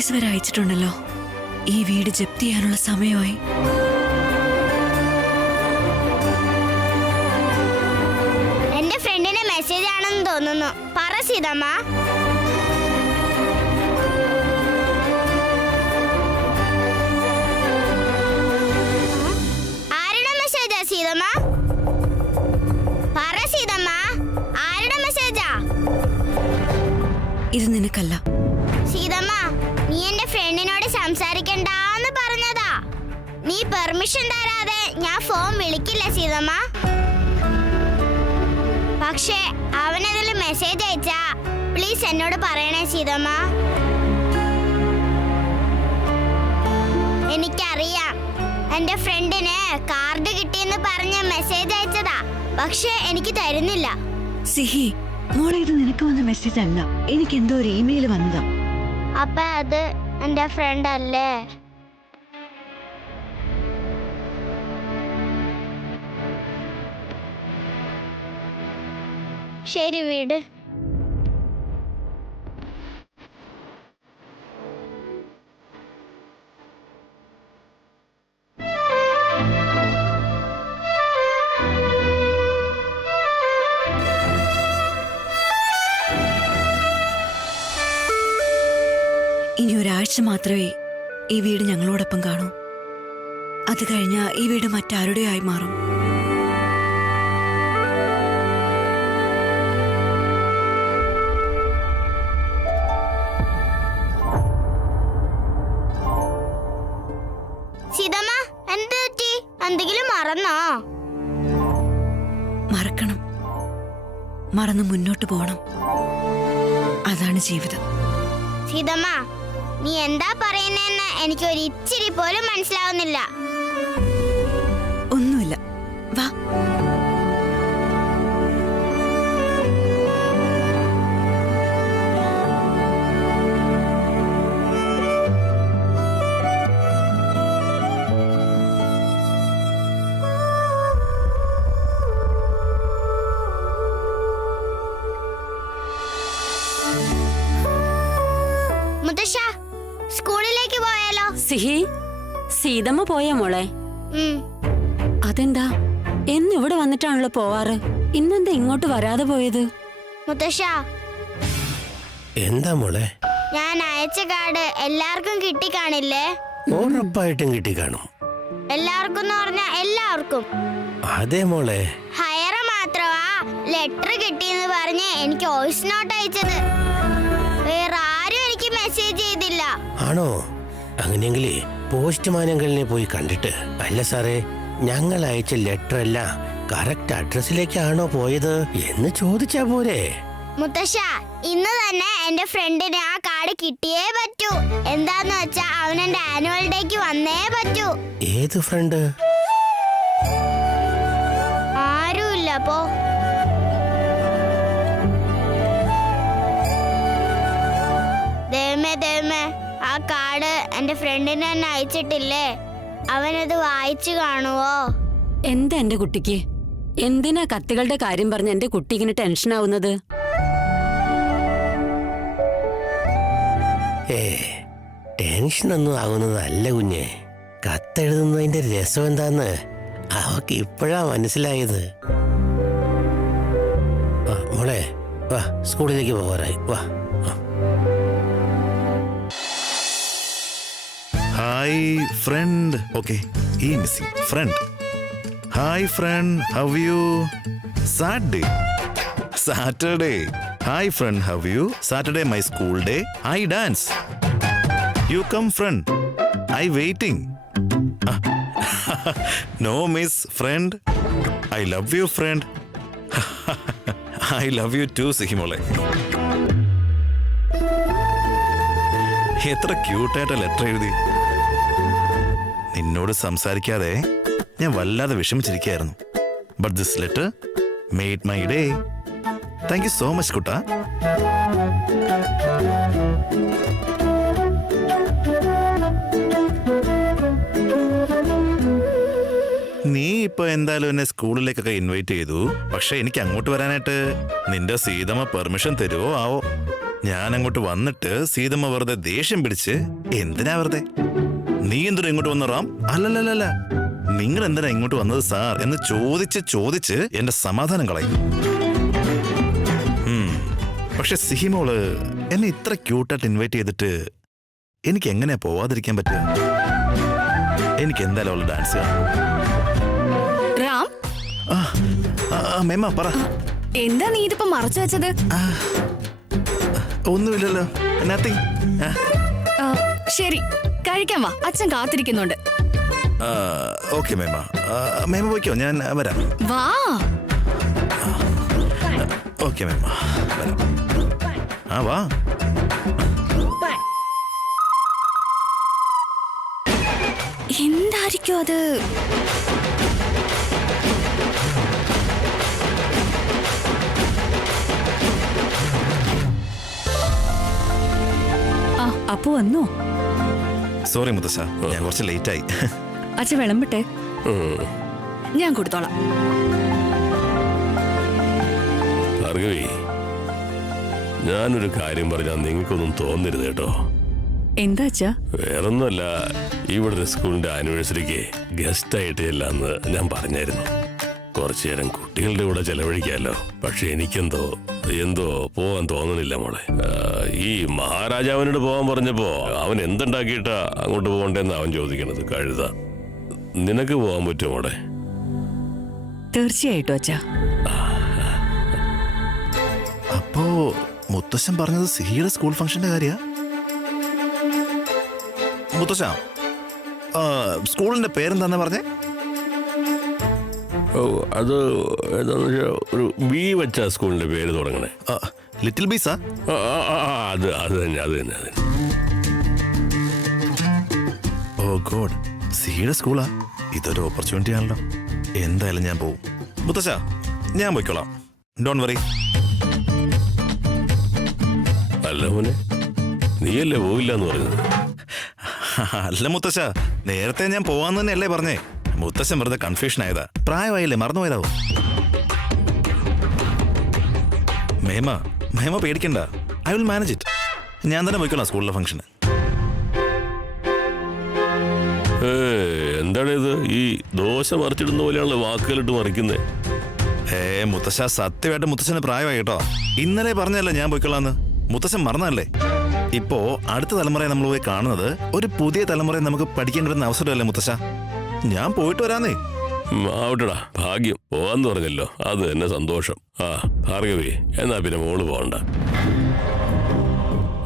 Notice വരെ അയച്ചിട്ടുണ്ടല്ലോ. ഈ വീട് ജപ്തി ചെയ്യാനുള്ള സമയമായി. എന്റെ ഫ്രണ്ടിന്റെ മെസ്സേജ് ആണെന്ന് തോന്നുന്നു. പറ സീതമ്മ. ആരുടെ മെസ്സേജാ സീതമ്മ? പറ സീതമ്മ, ആരുടെ മെസ്സേജാ? ഇത് നിനക്കല്ല. സീതമ്മ, നീ എന്റെ ഫ്രണ്ടിനോട് സംസാരിക്കണ്ടെന്ന് പറഞ്ഞതാ. നീ പെർമിഷൻ തരാതെ ഞാൻ ഫോൺ വിളിക്കില്ല സീതമ്മ. പക്ഷേ അവനതിൽ മെസ്സേജ് അയച്ചാ പ്ലീസ് എന്നോട് പറയണേ സീതമ്മ. എനിക്കറിയാം എന്റെ ഫ്രണ്ടിന് കാർഡ് കിട്ടിയെന്ന് പറഞ്ഞ് മെസ്സേജ് അയച്ചതാ. പക്ഷെ എനിക്ക് തരുന്നില്ല. സിഹി, മോളെ ഇത് നിനക്ക് വന്ന മെസ്സേജ് അല്ല, എനിക്ക് എന്തോ ഒരു ഇമെയിൽ വന്നതാ. അപ്പൊ അത് എന്റെ ഫ്രണ്ട് അല്ലേ? ശരി, വീട്. ഇനി ഒരാഴ്ച മാത്രമേ ഈ വീട് ഞങ്ങളോടൊപ്പം കാണൂ. അത് കഴിഞ്ഞാൽ ഈ വീട് മറ്റാരുടെയോ ആയി മാറും. സീതമ്മ, എന്ത് പറ്റി? എന്തെങ്കിലും മറന്നോ? മറക്കണം, മറന്ന് മുന്നോട്ട് പോകണം. അതാണ് ജീവിതം. സീതമ്മ, നീ എന്താ പറയുന്നതെന്ന് എനിക്ക് ഒരു ഇച്ചിരി പോലും മനസ്സിലാവുന്നില്ല. ഒന്നുമില്ല, വാ. മുത്തശ്ശ, സ്കൂളിലേക്ക് പോയാലോ? സിഹി, സീതമ്മ പോയാ മോളെ? ഉം. അതെന്താ, എന്നിവിടെ വന്നിട്ടാണല്ലോ പോവാറ്. ഇന്നെന്താ ഇങ്ങോട്ട് വരാതെ പോയത്? മുത്തശ്ശ, എന്താ മോളെ? ഞാൻ അയച്ച കാർഡ് എല്ലാവർക്കും കിട്ടിക്കാണില്ലേ? ഉറപ്പായിട്ടും കിട്ടിക്കാണും. എല്ലാവർക്കും എന്ന് പറഞ്ഞാ എല്ലാവർക്കും. അതെ മോളെ. ഹയറ മാത്രമാ ലെറ്റർ കിട്ടിയെന്ന് പറഞ്ഞ് എനിക്ക് വോയിസ് നോട്ട് അയച്ചത്. വേറെ ആരും എനിക്ക് മെസ്സേജ് ചെയ്തില്ല. ആണോ? അങ്ങനെയെങ്കിലേ പോസ്റ്റ്മാനങ്ങളിനെ പോയി കണ്ടിട്ട്, അല്ല സാറേ, ഞങ്ങൾ അയച്ച ലെറ്റർ എല്ലാം കറക്റ്റ് അഡ്രസ്സിലേക്കാണോ പോയത് എന്ന് ചോദിച്ചാ പോരെ? മുത്തശ്ശ, ഇന്ന് തന്നെ എന്റെ ഫ്രണ്ടിന് ആ കാർഡ് കിട്ടിയേ പറ്റൂ. എന്താന്ന് വെച്ചാ അവൻ എന്റെ ആനുവൽ ഡേക്ക് വന്നേ പറ്റൂ. ഏത് ഫ്രണ്ട്? ആരുമില്ല പോ. ദേമേ, ആ കാർഡ് എന്റെ ഫ്രണ്ടിന് തന്നെ അയച്ചിട്ടില്ലേ? അവനത് വായിച്ചു കാണുവോ? എന്താ എന്റെ കുട്ടിക്ക്? എന്തിനാ കത്തികളുടെ കാര്യം പറഞ്ഞ് എന്റെ കുട്ടി ഇങ്ങനെ ടെൻഷൻ ആവുന്നത്? ടെൻഷനൊന്നും ആകുന്നതല്ല കുഞ്ഞെ. കത്തെഴുതുന്നതിന്റെ രസം എന്താന്ന് അവക്ക് ഇപ്പോഴാ മനസ്സിലായത്. മോളെ, വാ, സ്കൂളിലേക്ക് പോകാറായി, വാ. Hi friend. Okay, easy friend. Hi friend, how are you? Saturday. Hi friend, how are you? Saturday my school day. I dance. You come friend. I waiting. No miss friend. I love you friend. I love you too Sihimole. എത്ര ക്യൂട്ടായിട്ട് letter എഴുതി. നിന്നോട് സംസാരിക്കാതെ ഞാൻ വല്ലാതെ വിഷമിച്ചിരിക്കുകയായിരുന്നു. But this letter made my day. Thank you so much കുട്ടാ. നീ ഇപ്പൊ എന്തായാലും എന്നെ സ്കൂളിലേക്കൊക്കെ ഇൻവൈറ്റ് ചെയ്തു. പക്ഷെ എനിക്ക് അങ്ങോട്ട് വരാനായിട്ട് നിന്റെ സീതമ്മ പെർമിഷൻ തരുവോ ആവോ? ഞാൻ അങ്ങോട്ട് വന്നിട്ട് സീതമ്മ വെറുതെ ദേഷ്യം പിടിച്ച് എന്തിനാ വെറുതെ നീ എന്തിനാ ഇങ്ങോട്ട് വന്ന റാം? അല്ലല്ലല്ല, നിങ്ങൾ എന്തിനാ ഇങ്ങോട്ട് വന്നത് സാർ എന്ന് ചോദിച്ച് എന്റെ സമാധാനം കളയും. പക്ഷെ സിഹിമോള് എന്നെ ഇത്ര ക്യൂട്ടായിട്ട് ഇൻവൈറ്റ് ചെയ്തിട്ട് എനിക്ക് എങ്ങനെയാ പോവാതിരിക്കാൻ പറ്റുക? എനിക്ക് എന്തായാലും അവള് ഡാൻസ് കാണും. റാം, മേമ പറ. എന്താ നീ ഇതിപ്പോ മറച്ചു വെച്ചത്? ഒന്നുമില്ലല്ലോ, നത്തിങ്. ശരി, കഴിക്കാൻ വാ, അച്ഛൻ കാത്തിരിക്കുന്നുണ്ട്. ഓക്കെ മേമ, മേമ പോയിക്കോ, ഞാൻ വരാം. വാ. ഓക്കെ മേമ, വരാം. വാ. എന്തായിരിക്കും അത്? അപ്പു വന്നോ? സോറി മുത്തശ്ശ, ഞാൻ കുറച്ച് ലേറ്റ് ആയി. അച്ഛൻ വിളമ്പട്ടെ? ഞാൻ കൊടുത്തോളാം. ഭാർഗവി, ഞാനൊരു കാര്യം പറഞ്ഞാൽ നിങ്ങൾക്കൊന്നും തോന്നരുത് കേട്ടോ. എന്താ അച്ഛാ? വേറൊന്നുമല്ല, ഇവിടെ സ്കൂളിന്റെ ആനിവേഴ്സറിക്ക് ഗസ്റ്റ് ആയിട്ട് ചെല്ലാന്ന് ഞാൻ പറഞ്ഞായിരുന്നു. കുറച്ചു നേരം കുട്ടികളുടെ കൂടെ ചെലവഴിക്കാമല്ലോ. പക്ഷെ എനിക്കെന്തോ പോവാൻ തോന്നുന്നില്ല മോളെ. ഈ മഹാരാജാവിനോട് പോവാൻ പറഞ്ഞപ്പോ അവൻ എന്തുണ്ടാക്കിയിട്ടാ അങ്ങോട്ട് പോകണ്ടെന്ന് അവൻ ചോദിക്കണത്. കഴുത, നിനക്ക് പോവാൻ പറ്റുമോ മോളെ? തീർച്ചയായിട്ടും അച്ഛാ. അപ്പോ മുത്തശ്ശൻ പറഞ്ഞത് സിഹിയുടെ സ്കൂൾ ഫംഗ്ഷന്റെ കാര്യ? മുത്തശ്ശ, സ്കൂളിന്റെ പേരെന്താ പറഞ്ഞേ? ഓ, അത് എന്താന്ന് വെച്ചാ ഒരു ബി വെച്ച സ്കൂളിന്റെ പേര് തുടങ്ങണേ. ലിറ്റിൽ ബീസാ? അത് തന്നെ. ഓ ഗോഡ്, സിഹിയുടെ സ്കൂളാ? ഇതൊരു ഓപ്പർച്യൂണിറ്റി ആണല്ലോ. എന്തായാലും ഞാൻ പോവും. മുത്തശ്ശ, ഞാൻ പോയിക്കോളാം, ഡോണ്ട് വറി. അല്ല മോനെ, നീയല്ലേ പോവില്ല എന്ന് പറഞ്ഞത്? അല്ല മുത്തശ്ശ, നേരത്തെ ഞാൻ പോവാന്ന് തന്നെയല്ലേ പറഞ്ഞേ. മുത്തശ്ശൻ വെറുതെ കൺഫ്യൂഷൻ ആയതാ. പ്രായമായില്ലേ, മറന്നുപോയതാവും. മേമ പേടിക്കണ്ട, ഐ വിൽ മാനേജ് ഇറ്റ്. ഞാൻ തന്നെ പോയിക്കോളാം സ്കൂളിലെ ഫംഗ്ഷന്. എന്താണ് ഇത്? ഈ ദോശ മറിച്ചിടുന്ന പോലെയാണല്ലോ വാക്കുകളിട്ട് മറിക്കുന്നേ. മുത്തശ്ശ, സത്യമായിട്ട് മുത്തശ്ശന് പ്രായമായി കേട്ടോ. ഇന്നലെ പറഞ്ഞല്ലേ ഞാൻ പോയിക്കൊള്ളാന്ന്. മുത്തശ്ശൻ മറന്നല്ലേ? ഇപ്പോ അടുത്ത തലമുറയെ നമ്മൾ പോയി കാണുന്നത് ഒരു പുതിയ തലമുറയെ നമുക്ക് പഠിക്കാൻ കിട്ടുന്ന അവസരമല്ലേ മുത്തശ്ശ? ഞാൻ പോയിട്ട് വരാന്നേ. ആവട്ടടാ, ഭാഗ്യം. പോവാന്ന് പറഞ്ഞല്ലോ, അത് തന്നെ സന്തോഷം. ഭാർഗവി, എന്നാ പിന്നെ മോള് പോകണ്ട.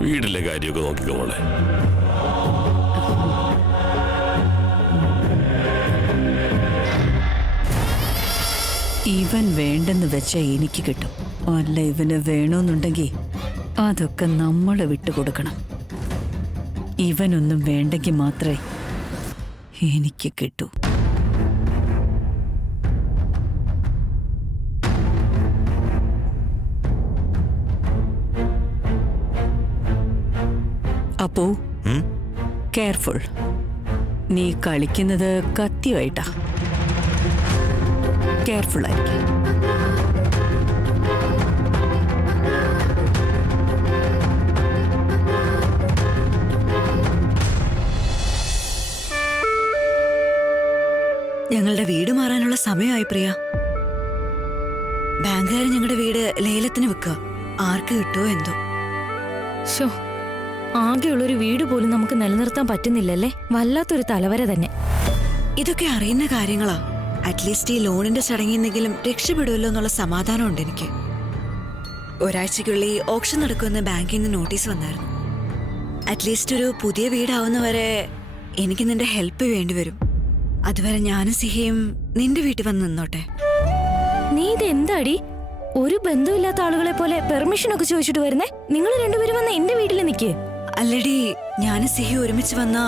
വീട്ടിലെ കാര്യമൊക്കെ നോക്കിക്കോ മോളെ. ഇവൻ വേണ്ടെന്ന് വെച്ചാ എനിക്ക് കിട്ടും. അല്ല, ഇവന് വേണമെന്നുണ്ടെങ്കിൽ അതൊക്കെ നമ്മൾ വിട്ടുകൊടുക്കണം. ഇവനൊന്നും വേണ്ടെങ്കിൽ മാത്രമേ എനിക്ക് കിട്ടൂ. അപ്പോ കെയർഫുൾ. നീ കളിക്കുന്നത് കത്തിയായിട്ടാ. കെയർഫുൾ ആയിരിക്കും. ഞങ്ങളുടെ വീട് മാറാനുള്ള സമയമായി പ്രിയ. ബാങ്കുകാർ ഞങ്ങളുടെ വീട് ലേലത്തിന് വെക്കുക. ആർക്ക് കിട്ടുമോ എന്തോ. ആകെയുള്ളൊരു വീട് പോലും നമുക്ക് നിലനിർത്താൻ പറ്റുന്നില്ലല്ലേ. വല്ലാത്തൊരു തലവര തന്നെ. ഇതൊക്കെ അറിയുന്ന കാര്യങ്ങളാ. അറ്റ്ലീസ്റ്റ് ഈ ലോണിന്റെ ചടങ്ങിന്നെങ്കിലും രക്ഷപ്പെടുമല്ലോ എന്നുള്ള സമാധാനമുണ്ട് എനിക്ക്. ഒരാഴ്ചക്കുള്ളിൽ ഓപ്ഷൻ നടക്കുമെന്ന് ബാങ്കിൽ നിന്ന് നോട്ടീസ് വന്നായിരുന്നു. അറ്റ്ലീസ്റ്റ് ഒരു പുതിയ വീടാവുന്നവരെ എനിക്ക് നിന്റെ ഹെൽപ്പ് വേണ്ടിവരും. അതുവരെ ഞാനും സിഹയും നിന്റെ വീട്ടിൽ വന്ന് നിന്നോട്ടെ. നീ ഇത് എന്താടി ഒരു ബന്ധമില്ലാത്ത ആളുകളെ പോലെ പെർമിഷൻ ഒക്കെ ചോദിച്ചിട്ട് വരുന്നേ? നിങ്ങൾ രണ്ടുപേരും വന്ന് എന്റെ വീട്ടിൽ നിൽക്കേ. അല്ലടി, ഞാനും സിഹി ഒരുമിച്ച് വന്നാ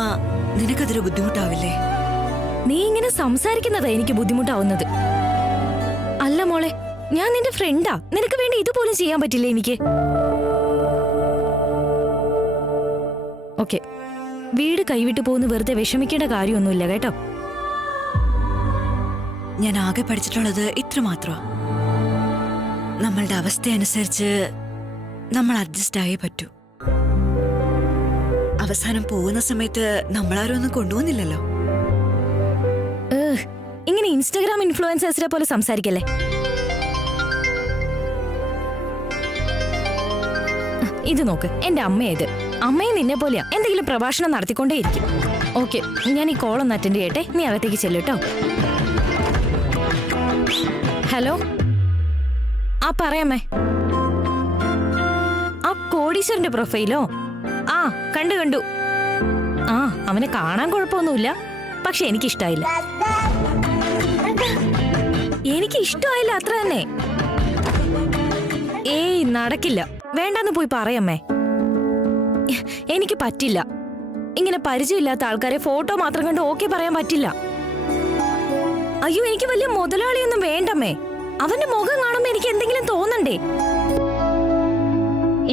നിനക്കതൊരു ബുദ്ധിമുട്ടാവില്ലേ? നീ ഇങ്ങനെ സംസാരിക്കുന്നതാ എനിക്ക് ബുദ്ധിമുട്ടാവുന്നത്. അല്ല മോളെ, ഞാൻ നിന്റെ ഫ്രണ്ടാ. നിനക്ക് വേണ്ടി ഇതുപോലും ചെയ്യാൻ പറ്റില്ലേ എനിക്ക്? ഓക്കെ, വീട് കൈവിട്ടു പോകുന്ന വെറുതെ വിഷമിക്കേണ്ട കാര്യമൊന്നുമില്ല കേട്ടോ. ഞാൻ ആകെ പഠിച്ചിട്ടുള്ളത് ഇത്ര മാത്രമാ. നമ്മളുടെ അവസ്ഥ അനുസരിച്ച് നമ്മൾ അഡ്ജസ്റ്റ് ആയേ പറ്റൂ. അവസാനം പോകുന്ന സമയത്ത് നമ്മളാരും ഒന്നും കൊണ്ടുപോകുന്നില്ലല്ലോ. ഇങ്ങനെ ഇൻസ്റ്റാഗ്രാം ഇൻഫ്ലുവൻസേഴ്സിനെ പോലെ സംസാരിക്കല്ലേ. ഇത് നോക്ക്, എന്റെ അമ്മയത്. അമ്മയും നിന്നെ പോലെയാ, എന്തെങ്കിലും പ്രഭാഷണം നടത്തിക്കൊണ്ടേയിരിക്കും. ഓക്കെ, ഞാൻ ഈ കോളൊന്ന് അറ്റൻഡ് ചെയ്യട്ടെ, നീ അകത്തേക്ക് ചെല്ലുട്ടോ. ഹലോ, ആ പറയാമേ. ആ കോടീശ്വരന്റെ പ്രൊഫൈലോ? ആ കണ്ടു. ആ അവനെ കാണാൻ കുഴപ്പമൊന്നുമില്ല, പക്ഷെ എനിക്കിഷ്ടായില്ല. എനിക്ക് ഇഷ്ടമായില്ല, അത്ര തന്നെ. ഏയ് നടക്കില്ല, വേണ്ടെന്ന് പോയി പറയമ്മേ. എനിക്ക് പറ്റില്ല, ഇങ്ങനെ പരിചയമില്ലാത്ത ആൾക്കാരെ ഫോട്ടോ മാത്രം കണ്ട് ഓക്കെ പറയാൻ പറ്റില്ല. അയ്യോ, എനിക്ക് വലിയ മുതലാളിയൊന്നും വേണ്ടമ്മേ. അവന്റെ മുഖം കാണുമ്പോ എനിക്ക് എന്തെങ്കിലും തോന്നണ്ടേ?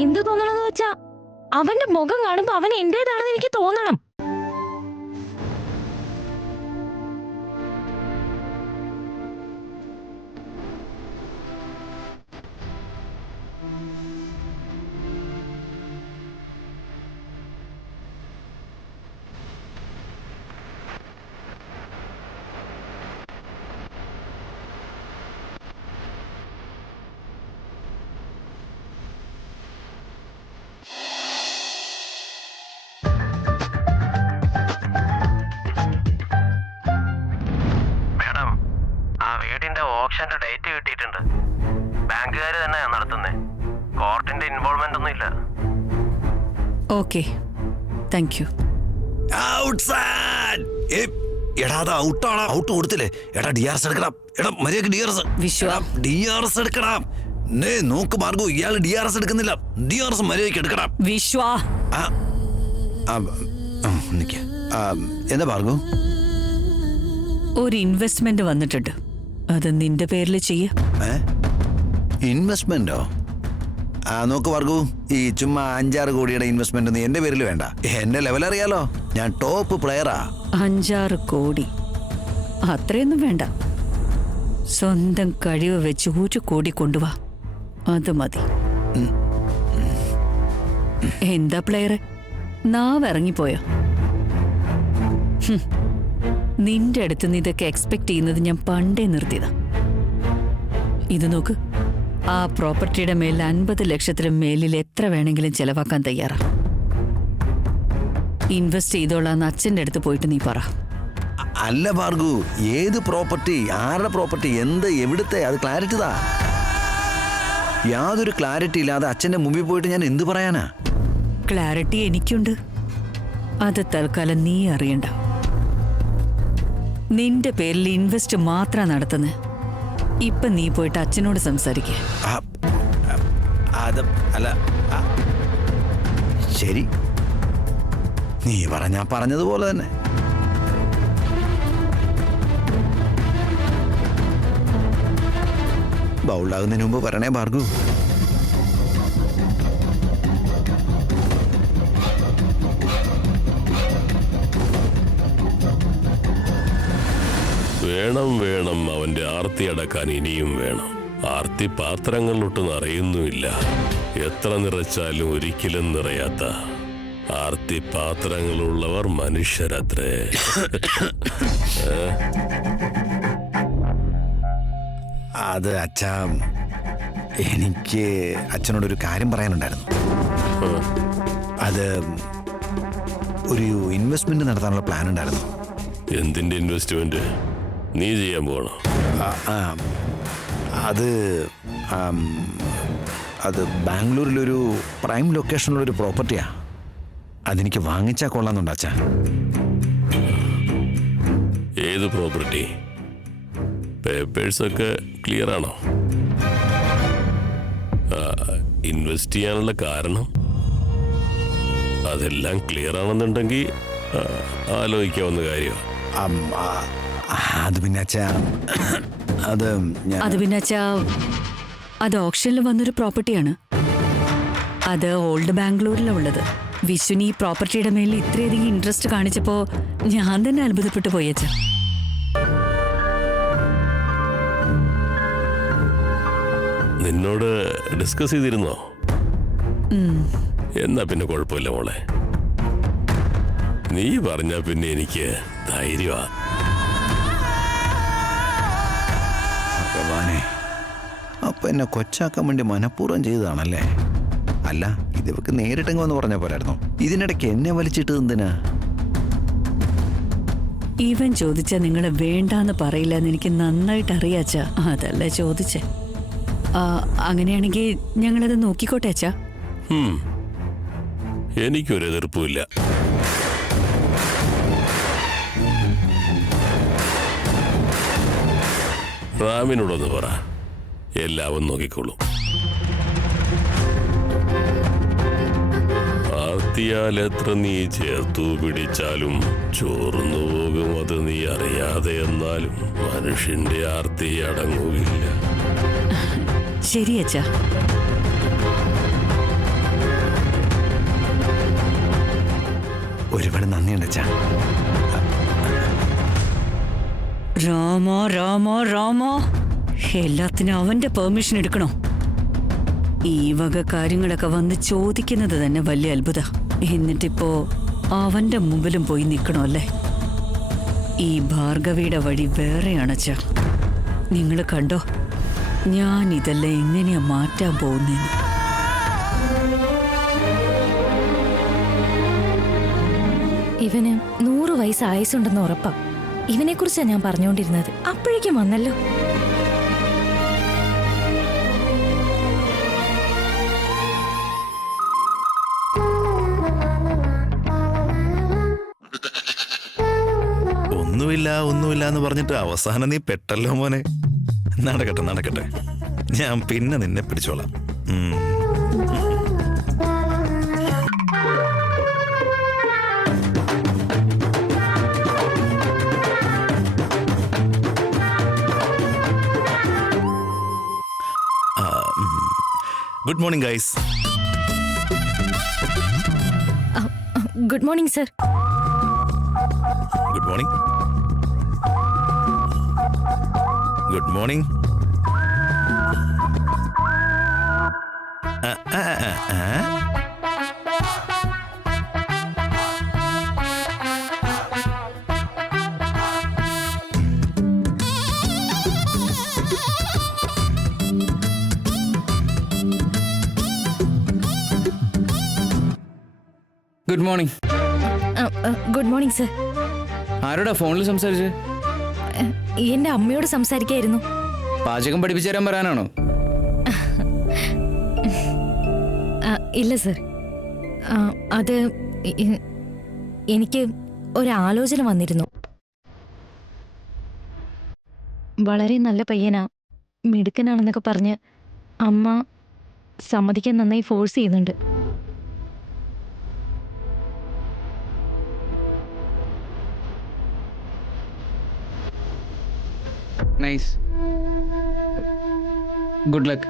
എന്ത് തോന്നണമെന്ന് വെച്ചാ അവന്റെ മുഖം കാണുമ്പോ അവൻ എന്റേതാണെന്ന് എനിക്ക് തോന്നണം. ഓപ്ഷന്റെ ഡേറ്റ് കിട്ടിയിട്ടുണ്ട്. ബാങ്കുകാർ തന്നെയാ നടത്തുന്നത്. കോർട്ടിന്റെ ഇൻവോൾവ്മെന്റ് ഒന്നും ഇല്ല. Okay, thank you. എടാ അത് ഔട്ടാണ്. ഔട്ട് കൊടുത്തില്ലേ? എടാ DRS എടുക്കണം. എടാ മര്യാദക്ക് DRS എടുക്കണം. നോക്ക് മാർഗോ, ഇയാള് DRS എടുക്കുന്നില്ല. DRS മര്യാദക്ക് എടുക്കണം. എന്താ മാർഗോ? ഒരു ഇൻവെസ്റ്റ്മെന്റ് വന്നിട്ടുണ്ട്, അത് നിന്റെ പേരിൽ ചെയ്യ. ഇൻവെസ്റ്റ്മെന്റോ? നോക്ക് മാർഗോ, ഈ ചുമ്മാ 5-6 കോടിയുടെ ഇൻവെസ്റ്റ്മെന്റ് ഒന്നും എന്റെ പേരിൽ വേണ്ട. എന്റെ ലെവൽ അറിയാലോ, ഞാൻ ടോപ്പ് പ്ലെയറാ. 5-6 കോടി അത്രയൊന്നും വേണ്ട. സ്വന്തം കഴിവ് വെച്ച് 1 കോടി കൊണ്ടുവാ, അത് മതി. എന്താ പ്ലെയർ, നാവ് ഇറങ്ങിപ്പോയോ? നിന്റെ അടുത്ത് നിന്ന് ഇതൊക്കെ എക്സ്പെക്ട് ചെയ്യുന്നത് ഞാൻ പണ്ടേ നിർത്തിയതാ. ഇത് നോക്ക്, ആ പ്രോപ്പർട്ടിയുടെ മേൽ 50 ലക്ഷത്തിലും മേലിൽ എത്ര വേണമെങ്കിലും ചെലവാക്കാൻ തയ്യാറാ. ഇൻവെസ്റ്റ് ചെയ്തോളാന്ന് അച്ഛൻ്റെ അടുത്ത് പോയിട്ട് നീ പറ. അല്ല ഭാർഗു, ഏത് പ്രോപ്പർട്ടി, ആരുടെ പ്രോപ്പർട്ടി, എന്ത്, എവിടുത്തെ, അത് ക്ലാരിറ്റി താ. യാതൊരു ക്ലാരിറ്റി ഇല്ലാതെ അച്ഛൻ്റെ മുമ്പിൽ പോയിട്ട് ഞാൻ എന്ത് പറയാനാ? ക്ലാരിറ്റി എനിക്കുണ്ട്, അത് തൽക്കാലം നീ അറിയണ്ട. നിന്റെ പേരിൽ ഇൻവെസ്റ്റ് മാത്രം നടത്തുന്നത്. ഇപ്പൊ നീ പോയിട്ട് അച്ഛനോട് സംസാരിക്കുക. അല്ല ശരി, നീ പറഞ്ഞതുപോലെ തന്നെ. ബൗളാകുന്നതിന് മുമ്പ് പറയണേ ഭാർഗു. വേണം അവന്റെ ആർത്തി അടക്കാൻ ഇനിയും വേണം. ആർത്തി പാത്രങ്ങളിലൊട്ട് നിറയുന്നുമില്ല. എത്ര നിറച്ചാലും ഒരിക്കലും നിറയാത്ത ആർത്തി പാത്രങ്ങളുള്ളവർ മനുഷ്യരത്രേ. അത് അച്ഛാ, എനിക്ക് അച്ഛനോടൊരു കാര്യം പറയാനുണ്ടായിരുന്നു. അത് ഒരു ഇൻവെസ്റ്റ്മെന്റ് നടത്താനുള്ള പ്ലാൻ ഉണ്ടായിരുന്നു. എന്തിന്റെ ഇൻവെസ്റ്റ്മെന്റ്? നീ ചെയ്യാൻ പോകണോ? അത് ബാംഗ്ലൂരിലൊരു പ്രൈം ലൊക്കേഷനിലൊരു പ്രോപ്പർട്ടിയാ. അതെനിക്ക് വാങ്ങിച്ചാൽ കൊള്ളാന്നുണ്ട് അച്ഛാ. ഏത് പ്രോപ്പർട്ടി? പേപ്പേഴ്സൊക്കെ ക്ലിയർ ആണോ? ഇൻവെസ്റ്റ് ചെയ്യാനുള്ള കാരണം അതെല്ലാം ക്ലിയർ ആണെന്നുണ്ടെങ്കിൽ ആലോചിക്കാവുന്ന കാര്യമാണ്. അത് പിന്നെ അച്ഛാ, അത് ഓപ്ഷനിൽ വന്നൊരു പ്രോപ്പർട്ടിയാണ്. അത് ഓൾഡ് ബാംഗ്ലൂരിലുള്ളത്. വിശ്വനി ഈ പ്രോപ്പർട്ടിയുടെ മേലിൽ ഇത്രയധികം ഇൻട്രസ്റ്റ് കാണിച്ചപ്പോ ഞാൻ തന്നെ അത്ഭുതപ്പെട്ടു പോയച്ച. നിന്നോട് ഡിസ്കസ് ചെയ്തിരുന്നോ? എന്നാ പിന്നെ കുഴപ്പമില്ല മോളെ. നീ പറഞ്ഞ പിന്നെ എനിക്ക് ധൈര്യമാ. ഭഗവാനെ, അപ്പൊ എന്നെ കൊച്ചാക്കാൻ വേണ്ടി മനഃപൂർവ്വം ചെയ്തതാണല്ലേ? അല്ല, ഇതൊക്കെ നേരിട്ടെങ്കിൽ ഒന്ന് പറഞ്ഞ പോരായിരുന്നോ? ഇതിനിടയ്ക്ക് എന്നെ വലിച്ചിട്ട് എന്തിനാ? ഇവൻ ചോദിച്ചാ നിങ്ങളെ വേണ്ടാന്ന് പറയില്ല എന്ന് എനിക്ക് നന്നായിട്ട് അറിയാച്ചാ. അതല്ലേ ചോദിച്ചേ. അങ്ങനെയാണെങ്കിൽ ഞങ്ങളത് നോക്കിക്കോട്ടെ അച്ഛാ. എനിക്കൊരു എതിർപ്പുമില്ല. റാമിനോടൊന്ന് പറ, എല്ലാവരും നോക്കിക്കോളൂ. ആർത്തിയാൽ എത്ര നീ ചേർത്തു പിടിച്ചാലും ചോർന്നു പോകും, അത് നീ അറിയാതെ. എന്നാലും മനുഷ്യന്റെ ആർത്തി അടങ്ങുകയില്ല. ശരി അച്ഛാ. ഒരുപാട് നന്ദിയുണ്ട് അച്ഛാ. രാമോ രാമോ രാമോ, എല്ലാത്തിനും അവന്റെ പെർമിഷൻ എടുക്കണോ? ഈ വക കാര്യങ്ങളൊക്കെ വന്ന് ചോദിക്കുന്നത് തന്നെ വലിയ അത്ഭുത. എന്നിട്ടിപ്പോ അവന്റെ മുമ്പിലും പോയി നിൽക്കണോ അല്ലേ? ഈ ഭാർഗവിയുടെ വഴി വേറെയാണച്ചാ. നിങ്ങൾ കണ്ടോ, ഞാൻ ഇതെല്ലാം എങ്ങനെയാ മാറ്റാൻ പോകുന്നതെന്ന്. ഇവന് 100 വയസ്സ് ആയുസുണ്ടെന്ന് ഉറപ്പാ. ഇവനെ കുറിച്ചാ ഞാൻ പറഞ്ഞുകൊണ്ടിരുന്നത്. അപ്പോഴേക്കും വന്നല്ലോ. ഒന്നുമില്ല എന്ന് പറഞ്ഞിട്ട് അവസാനം നീ പെട്ടല്ലോ മോനെ. നടക്കട്ടെ, ഞാൻ പിന്നെ നിന്നെ പിടിച്ചോളാം. Good morning guys. Good morning sir. Good morning. Good morning. Good morning. Good morning sir. ആരോടാ ഫോണിൽ സംസാരിച്ച്? എന്റെ അമ്മയോട് സംസാരിക്കായിരുന്നു. പാചകം പഠിപ്പിച്ചു തരാൻ പറയാനാണോ? ഇല്ല സർ, അത് എനിക്ക് ഒരാലോചന വന്നിരുന്നു. വളരെ നല്ല പയ്യനാ, മിടുക്കനാണെന്നൊക്കെ പറഞ്ഞ് അമ്മ സമ്മതിക്കാൻ നന്നായി ഫോഴ്സ് ചെയ്യുന്നുണ്ട്. നൈസ്. Good luck.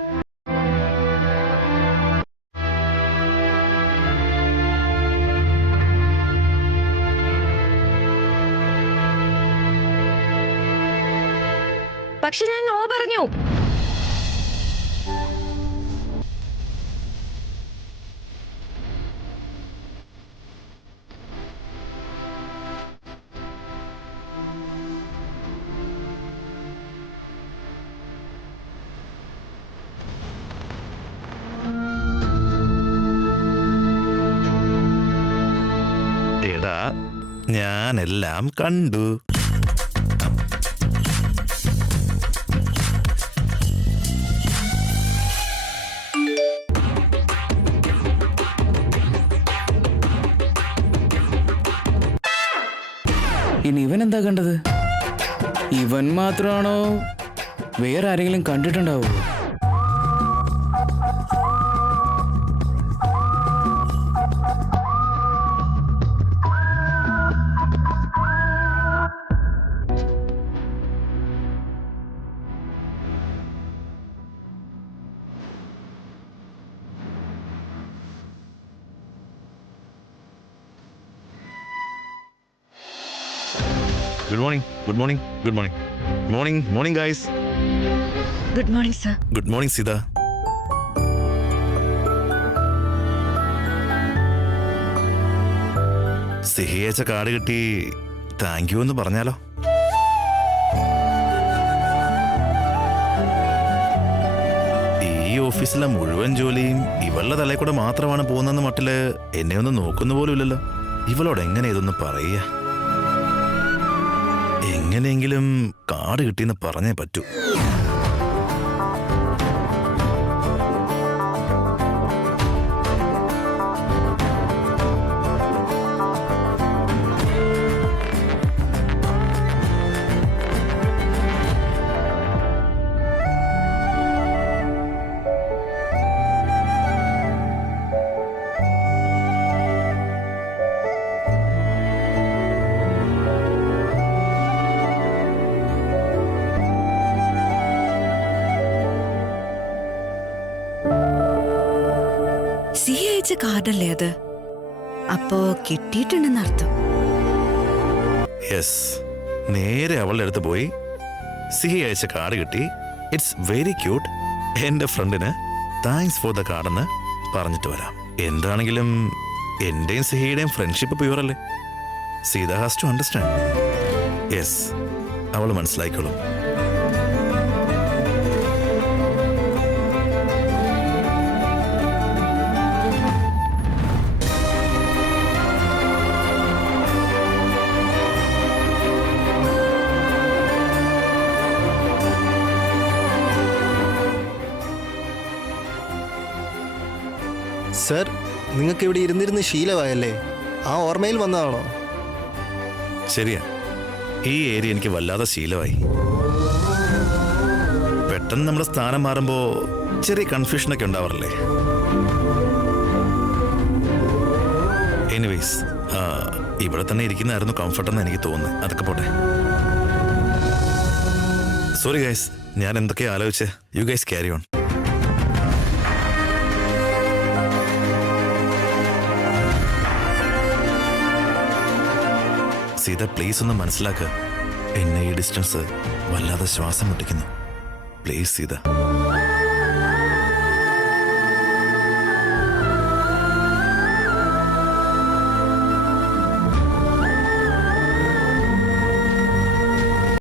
പക്ഷെ ഞാൻ നോ പറഞ്ഞു. എടാ, ഞാനെല്ലാം കണ്ടു. ഇനി ഇവൻ എന്താ കണ്ടത്? ഇവൻ മാത്രമാണോ വേറെ ആരെങ്കിലും കണ്ടിട്ടുണ്ടാവോ? Good morning guys. Good morning sir. Good morning Sida. സിഹിയച്ച കാർഡ് കിട്ടി താങ്ക് യു എന്ന് പറഞ്ഞാലോ? ഈ ഓഫീസിലെ മുഴുവൻ ജോലിയും ഇവളുടെ തലയിൽ കൂടെ മാത്രമാണ് പോകുന്നെന്ന് മട്ടില് എന്നെ ഒന്ന് നോക്കുന്ന പോലും ഇല്ലല്ലോ. ഇവളോട് എങ്ങനെ ഇതൊന്ന് പറയുക? എങ്ങനെയെങ്കിലും കാർഡ് കിട്ടിയെന്ന് പറഞ്ഞേ പറ്റൂ. സിഹി അയച്ച കാർഡല്ലേ അത്? അപ്പോ കിട്ടിയിട്ടുണ്ടെന്ന് അർത്ഥം. യെസ്, നേരെ അവളുടെ അടുത്ത് പോയി സിഹി അയച്ച കാർഡ് കിട്ടി, ഇറ്റ്സ് വെരി ക്യൂട്ട്, എന്റെ ഫ്രണ്ടിന് താങ്ക്സ് ഫോർ ദ കാർഡ് എന്ന് പറഞ്ഞിട്ട് വരാം. എന്താണെങ്കിലും എന്റെയും സിഹിയുടെയും ഫ്രണ്ട്ഷിപ്പ് പ്യൂർ അല്ലേ? Sita has to understand. Yes, അവൾ മനസ്സിലായിക്കോളും. സർ, നിങ്ങൾക്ക് ഇവിടെ ഇരുന്നിരുന്ന് ശീലമായല്ലേ? ആ ഓർമ്മയിൽ വന്നതാണോ? ശരിയാ, ഈ ഏരിയ എനിക്ക് വല്ലാതെ ശീലമായി. പെട്ടെന്ന് നമ്മുടെ സ്ഥാനം മാറുമ്പോ ചെറിയ കൺഫ്യൂഷനൊക്കെ ഉണ്ടാവാറില്ലേ? എനിവേസ്, ഇവിടെ തന്നെ ഇരിക്കുന്നതായിരുന്നു കംഫർട്ടെന്ന് എനിക്ക് തോന്നുന്നു. അതൊക്കെ പോട്ടെ. സോറി ഗൈസ്, ഞാൻ എന്തൊക്കെയാ ആലോചിച്ചേ. You guys carry on. Sita, please ഒന്ന് മനസ്സിലാക്കുക. എന്നെ ഈ ഡിസ്റ്റൻസ് വല്ലാതെ ശ്വാസം മുട്ടിക്കുന്നു. പ്ലീസ് സീത.